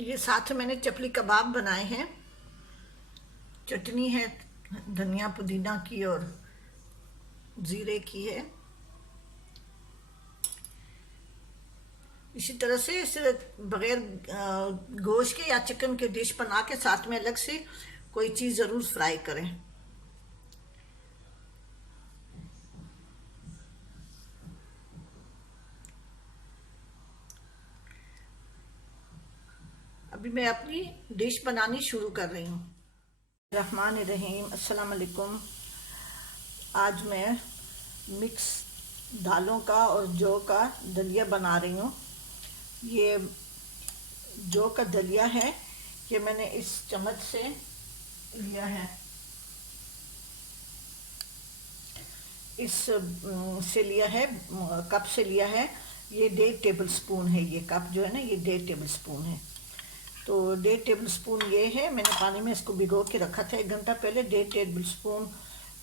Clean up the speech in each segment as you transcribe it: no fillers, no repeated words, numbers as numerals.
ये साथ में मैंने चपली कबाब बनाए हैं। चटनी है धनिया पुदीना की और ज़ीरे की है। इसी तरह से इसे बगैर गोश्त के या चिकन के डिश बना के साथ में अलग से कोई चीज़ ज़रूर फ्राई करें। अभी मैं अपनी डिश बनानी शुरू कर रही हूँ। रहमान रहीम, अस्सलाम वालेकुम। आज मैं मिक्स दालों का और जौ का दलिया बना रही हूँ। ये जौ का दलिया है, ये मैंने इस चम्मच से लिया है। इस से लिया है, कप से लिया है। ये 1.5 टेबल स्पून है। ये कप जो है ना, ये 1.5 टेबल स्पून है। तो 1.5 टेबल स्पून ये है। मैंने पानी में इसको भिगो के रखा था 1 घंटा पहले। 1.5 टेबल स्पून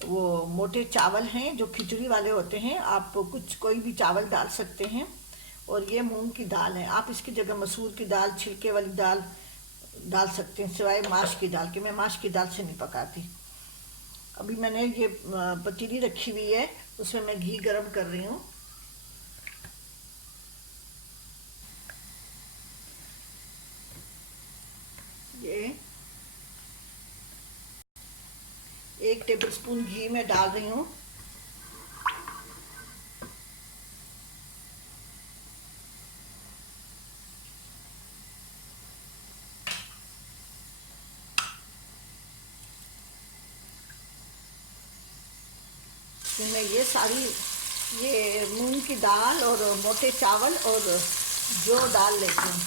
वो मोटे चावल हैं जो खिचड़ी वाले होते हैं। आप कुछ कोई भी चावल डाल सकते हैं। और ये मूंग की दाल है। आप इसकी जगह मसूर की दाल, छिलके वाली दाल डाल सकते हैं, सिवाय माश की दाल के। मैं माश की दाल से नहीं पकाती। अभी मैंने ये पतीली रखी हुई है, उसमें मैं घी गरम कर रही हूँ। ये 1 टेबल स्पून घी में डाल रही हूँ। इसमें ये सारी ये मूंग की दाल और मोटे चावल और जौ डाल लेती हूँ।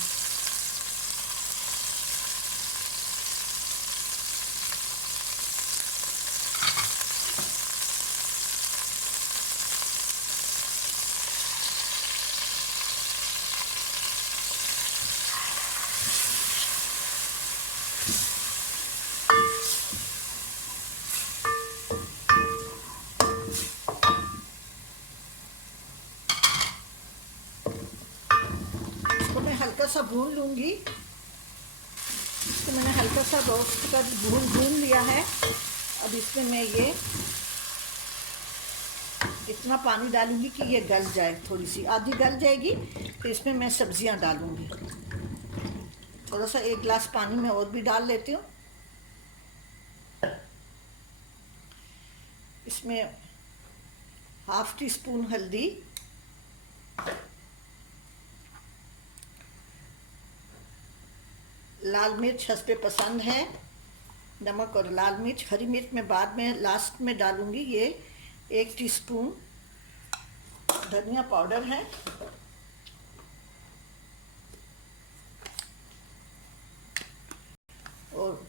इसको मैं हल्का सा भून लूँगी। इसको मैंने हल्का सा रोस्ट कर भून लिया है। अब इसमें मैं ये इतना पानी डालूंगी कि ये गल जाए, थोड़ी सी आधी गल जाएगी। फिर इसमें मैं सब्जियां डालूंगी। थोड़ा सा 1 गिलास पानी में और भी डाल लेती हूँ। इसमें 1/2 टीस्पून हल्दी, लाल मिर्च हंसपे पसंद है, नमक और लाल मिर्च। हरी मिर्च मैं बाद में लास्ट में डालूंगी। ये 1 टीस्पून धनिया पाउडर है। और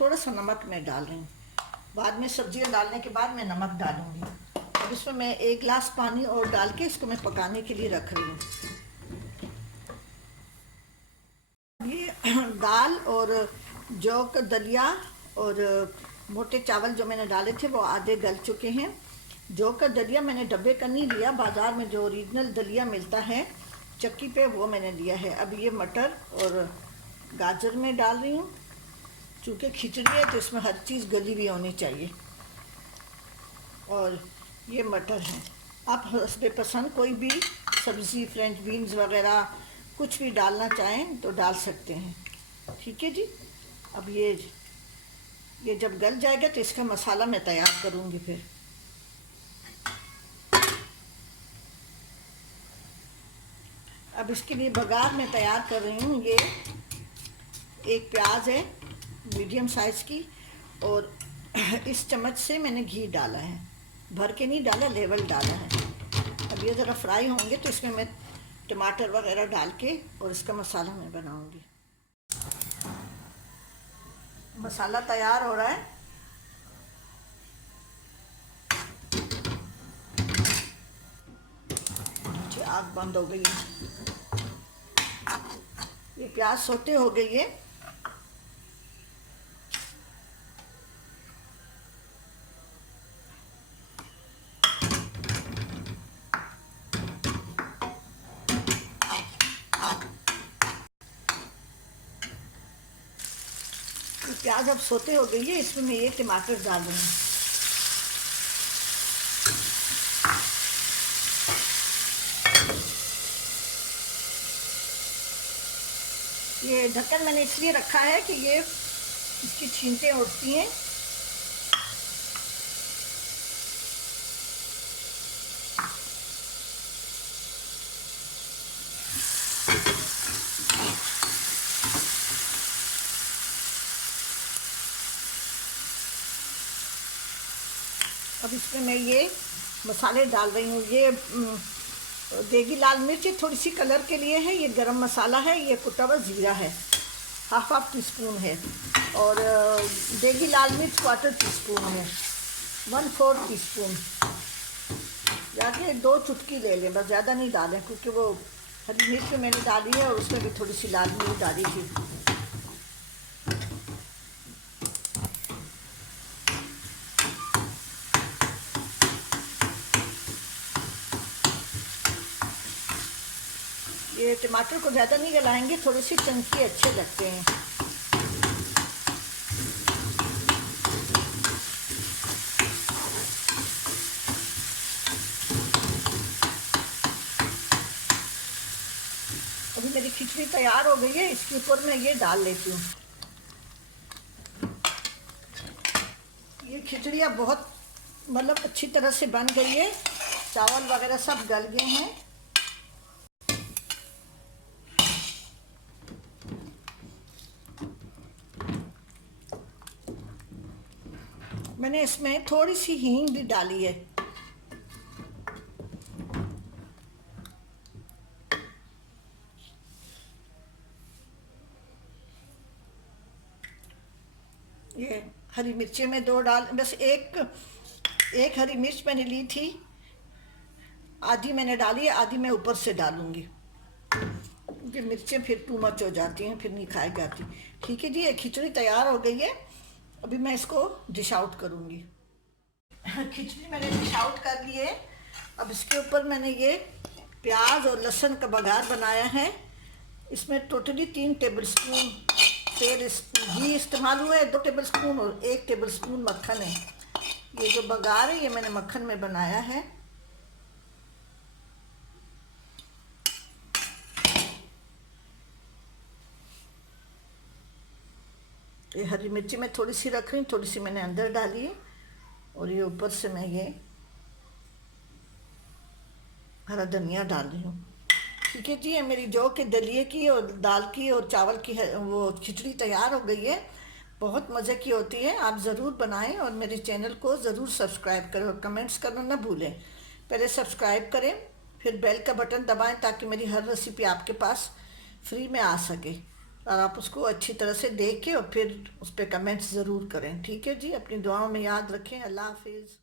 थोड़ा सा नमक मैं डाल रही हूँ। बाद में सब्जियां डालने के बाद मैं नमक डालूंगी। अब इसमें मैं 1 गिलास पानी और डाल के इसको मैं पकाने के लिए रख रही हूँ। ये दाल और जौ का दलिया और मोटे चावल जो मैंने डाले थे वो आधे गल चुके हैं। जौ का दलिया मैंने डब्बे का नहीं लिया, बाज़ार में जो ओरिजिनल दलिया मिलता है चक्की पे, वो मैंने लिया है। अब ये मटर और गाजर में डाल रही हूँ। चूँकि खिचड़ी है तो इसमें हर चीज़ गली हुई होनी चाहिए। और ये मटर है। आप हस्बे पसंद कोई भी सब्ज़ी, फ्रेंच बीन्स वगैरह कुछ भी डालना चाहें तो डाल सकते हैं। ठीक है जी। अब ये जब गल जाएगा तो इसका मसाला मैं तैयार करूँगी। फिर अब इसके लिए बघार मैं तैयार कर रही हूँ। ये 1 प्याज है मीडियम साइज़ की, और इस चम्मच से मैंने घी डाला है। भर के नहीं डाला, लेवल डाला है। अब ये ज़रा फ्राई होंगे तो इसमें मैं टमाटर वगैरह डाल के और इसका मसाला मैं बनाऊंगी। मसाला तैयार हो रहा है। नीचे आग बंद हो गई है। ये प्याज सोते हो गई है। प्याज अब सोते हो गई है, इसमें मैं ये टमाटर डाल रही हूँ। ये ढक्कन मैंने इसलिए रखा है कि ये इसकी छींटें उड़ती हैं। अब इसमें मैं ये मसाले डाल रही हूँ। ये देगी लाल मिर्च थोड़ी सी कलर के लिए है, ये गरम मसाला है, ये कुटा हुआ ज़ीरा है, हाफ टी-स्पून है, और देगी लाल मिर्च 1/4 टी-स्पून है, 1/4 टी-स्पून। जाके 2 चुटकी ले लें, बस ज़्यादा नहीं डालें, क्योंकि वो हरी मिर्च मैंने डाली है और उसमें भी थोड़ी सी लाल मिर्च डाली थी। ये टमाटर को ज़्यादा नहीं गलाएंगे, थोड़ी सी चंकी अच्छे लगते हैं। अभी मेरी खिचड़ी तैयार हो गई है, इसके ऊपर मैं ये डाल लेती हूँ। ये खिचड़ी अब बहुत मतलब अच्छी तरह से बन गई है, चावल वगैरह सब गल गए हैं। मैंने इसमें थोड़ी सी हींग भी डाली है। ये हरी मिर्चें में 2 डाल, बस एक हरी मिर्च मैंने ली थी, आधी मैंने डाली है, आधी मैं ऊपर से डालूंगी, क्योंकि मिर्चें फिर टू मच हो जाती हैं, फिर नहीं खाई जाती। ठीक है जी, ये खिचड़ी तैयार हो गई है। अभी मैं इसको डिश आउट करूँगी। खिचड़ी मैंने डिश आउट कर ली है। अब इसके ऊपर मैंने ये प्याज और लहसुन का बघार बनाया है। इसमें टोटली 3 टेबलस्पून तेल घी इस्तेमाल हुआ है, 2 टेबलस्पून और 1 टेबलस्पून मक्खन है। ये जो बघार है ये मैंने मक्खन में बनाया है। ये हरी मिर्ची मैं थोड़ी सी रख रही हूँ, थोड़ी सी मैंने अंदर डाली है, और ये ऊपर से मैं ये हरा धनिया डाल रही हूँ। ठीक है जी, ये मेरी जौ के दलिए की और दाल की और चावल की वो खिचड़ी तैयार हो गई है। बहुत मज़े की होती है, आप ज़रूर बनाएं और मेरे चैनल को ज़रूर सब्सक्राइब करें और कमेंट्स करना ना भूलें। पहले सब्सक्राइब करें, फिर बेल का बटन दबाएं ताकि मेरी हर रेसिपी आपके पास फ्री में आ सके, और आप उसको अच्छी तरह से देख के और फिर उस पर कमेंट्स ज़रूर करें। ठीक है जी, अपनी दुआओं में याद रखें। अल्लाह हाफिज़।